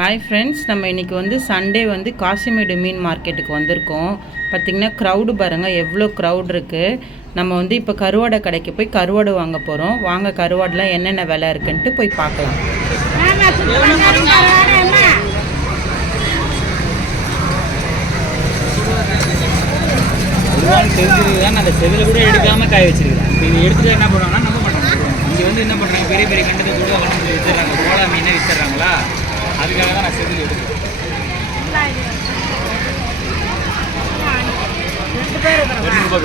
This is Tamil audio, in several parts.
ஹாய் ஃப்ரெண்ட்ஸ் நம்ம இன்றைக்கி வந்து சண்டே வந்து காசிமேடு மீன் மார்க்கெட்டுக்கு வந்திருக்கோம். பார்த்திங்கன்னா க்ரௌடு பாருங்கள் எவ்வளோ க்ரௌட் இருக்குது நம்ம வந்து இப்போ கருவாடை கடைக்கு போய் கருவாடு வாங்க போகிறோம் வாங்க கருவாடெலாம் என்னென்ன விலை இருக்குன்ட்டு போய் பார்க்கலாம். அந்த செதில் கூட எடுக்காமல் காய வச்சிருக்கிறேன் இப்போ இது எடுத்துட்டு என்ன பண்ணுவாங்கன்னா நம்ம இங்கே வந்து என்ன பண்ணுறாங்க பெரிய பெரிய கண்டத்தை கூட கொண்டு கோலா மீனை வித்துறாங்களா அதுக்காக தான் நான் செதில் எடுக்கிறேன் ஒரு ரூபாய்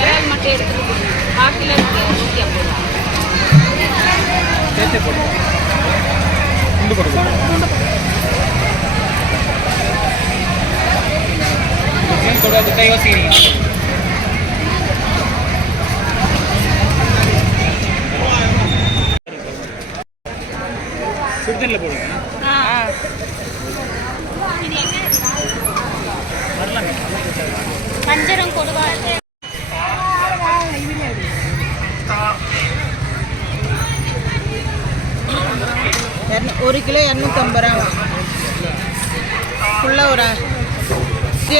வேணுமா சேர்த்து போடுவோம் துண்டு போட்டு மீன் யோசிக்கிறீங்க சுடுதண்ணில் போடுங்க. வரலாமே. வஞ்சரம் கொடுவாள் ஒரு கிலோ இரநூத்தம்பது ரூபா. ஃபுல்லாக ஒரு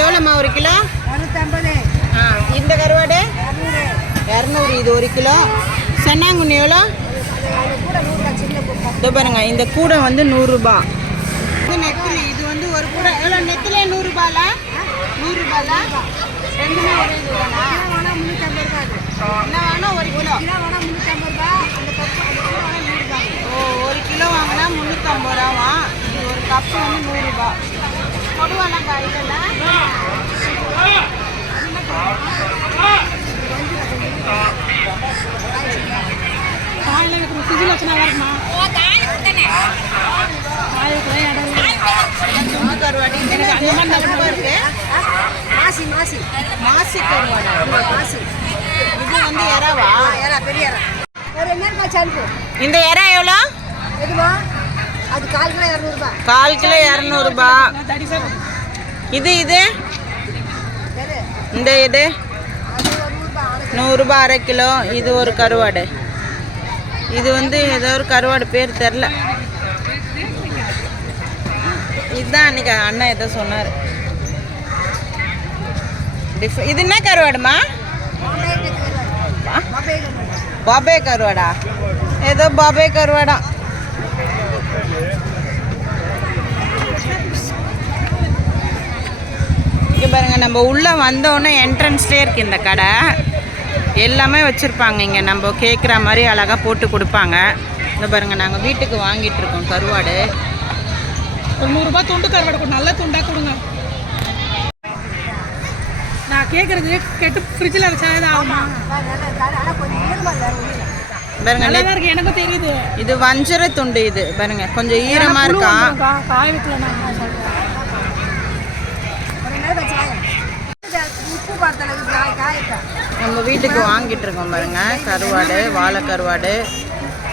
எவ்வளோம்மா ஒரு கிலோ? ஆ இந்த கருவாடு? இரநூறு இது ஒரு கிலோ. சென்னாங்குண்ணி எவ்வளோ? இதோ பாருங்க இந்த கூடை வந்து நூறுரூபா. இது நெத்திலி இது வந்து ஒரு கூடை. எவ்வளோ நெத்திலே நூறுரூபால? நூறுரூபால? ரெண்டுமே ஒரே இதுதானா என்ன வேணும் ஒரு கிலோ. ஓ ஒரு கிலோ வாங்கினா முந்நூற்றம்பது ரூபாவா? இது ஒரு கப்பு வந்து நூறுரூபா. கொடுவாலாம் காய்கல கருவாடி எனக்கு அந்த மாதிரி நல்லா இருக்கு. மாசி மாசி. மாசி கருவாடா. மாசி. இது வந்து எறாவா? பெரிய ஒரு என்ன இந்த எறா எவ்வளோ? அது கால் கிலோ இரநூறுபா. கால் கிலோ இரநூறுபா. இது இது? இந்த இது? நூறுபா நூறுரூபா அரை கிலோ. இது ஒரு கருவாடு. இது வந்து ஏதோ ஒரு கருவாடு பேர் தெரில. இதுதான் அன்னைக்கு அண்ணன் ஏதோ சொன்னார். டிஃப் இது என்ன கருவாடுமா? பாபே கருவாடா? ஏதோ பாபே கருவாடா. இங்கே பாருங்க நம்ம உள்ளே வந்தோடனே என்ட்ரன்ஸ்லேயே இருக்கு இந்த கடை. எல்லாமே வச்சுருப்பாங்க இங்கே. நம்ம கேட்குற மாதிரி அழகாக போட்டு கொடுப்பாங்க. இந்த பாருங்க நாங்கள் வீட்டுக்கு வாங்கிட்டு இருக்கோம் கருவாடு. ஒரு நூறுரூபா துண்டு கருவாடு கொடு. நல்ல துண்டாக கொடுங்க. நான் கேட்குறது கெட்டு ஃப்ரிட்ஜில் வச்சா தான் ஆகுமா? பாருங்க எனக்கும் தெரியுது. இது வஞ்சர துண்டு இது. பாருங்க கொஞ்சம் ஈரமாக இருக்கா? காய வைக்கல நம்ம வீட்டுக்கு வாங்கிட்டு இருக்கோம் பாருங்க. கருவாடு வாழை கருவாடு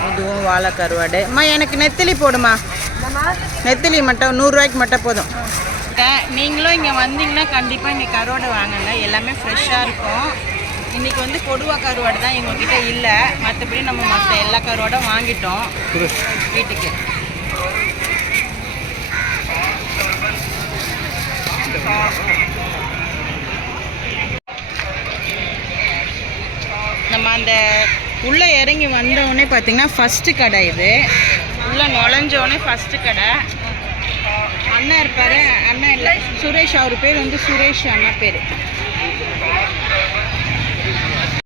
இதுவும் வாழை கருவாடு அம்மா எனக்கு நெத்திலி போடுமா? நெத்திலி மட்டும் நூறுரூவாய்க்கு மட்டும் போதும். நீங்களும் இங்கே வந்தீங்கன்னா கண்டிப்பாக இங்கே கருவாடு வாங்குங்க. எல்லாமே ஃப்ரெஷ்ஷாக இருக்கும். இன்றைக்கி வந்து கொடுவா கருவாடு தான் எங்ககிட்ட இல்லை. மற்றபடி நம்ம மற்ற எல்லா கருவாடும் வாங்கிட்டோம். வீட்டுக்கு நம்ம அந்த உள்ளே இறங்கி வந்தோடனே பார்த்தீங்கன்னா ஃபஸ்ட்டு கடை இது. உள்ளே நுழைஞ்சோடனே ஃபஸ்ட்டு கடை. அண்ணா இருப்பார். அண்ணா இல்லை சுரேஷ் அவர் பேர் வந்து சுரேஷ் அண்ணா பேர்.